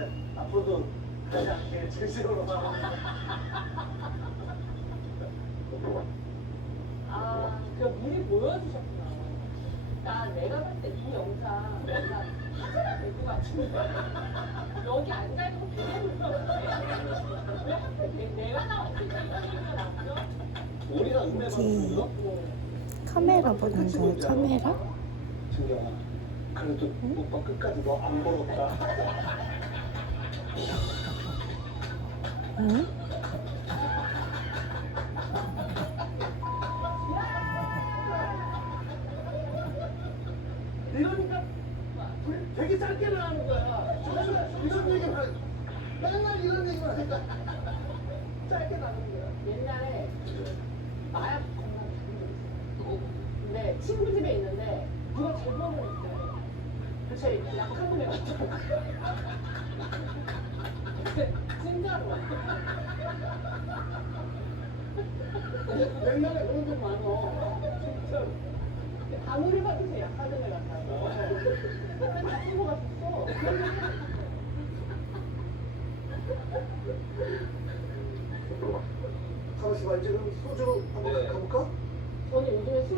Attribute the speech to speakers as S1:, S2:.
S1: 그래. 앞으로도 그냥 이렇게 진심으로만.
S2: 아, 그 미리 보여주셨구나. 내가 봤을 때 이 영상 뭔가 화제가 될 것 같은데 여기 앉아있고 계속 물었는데 왜 하필 내가 나왔을까 이런 얘기가 나왔죠?
S1: 우리가 은혜 받는 거?
S3: 카메라 보는 거야, 카메라?
S1: 준경아, 그래도 오빠 끝까지 너 안 벌었다.
S3: 응?
S1: 이러니까 우리 되게 짧게 나가는 거야. 이런 얘기만 맨날 이런 얘기만 하니까 짧게 나가는 거야.
S2: 옛날에 마약 건강 있어. 근데 친구 집에 있는데 누가 제보를 했어요. 제 약한 놈에 갔잖아. 진짜로.
S1: 옛날에 그런 적 많어.
S2: 진짜로. 아무리 봐도 제 약한 놈에 갔다고. 맨날 나쁜 거 같았어.
S1: 잠시만 이제 그럼 소주 한번 가볼까?
S2: 저는 요즘에 술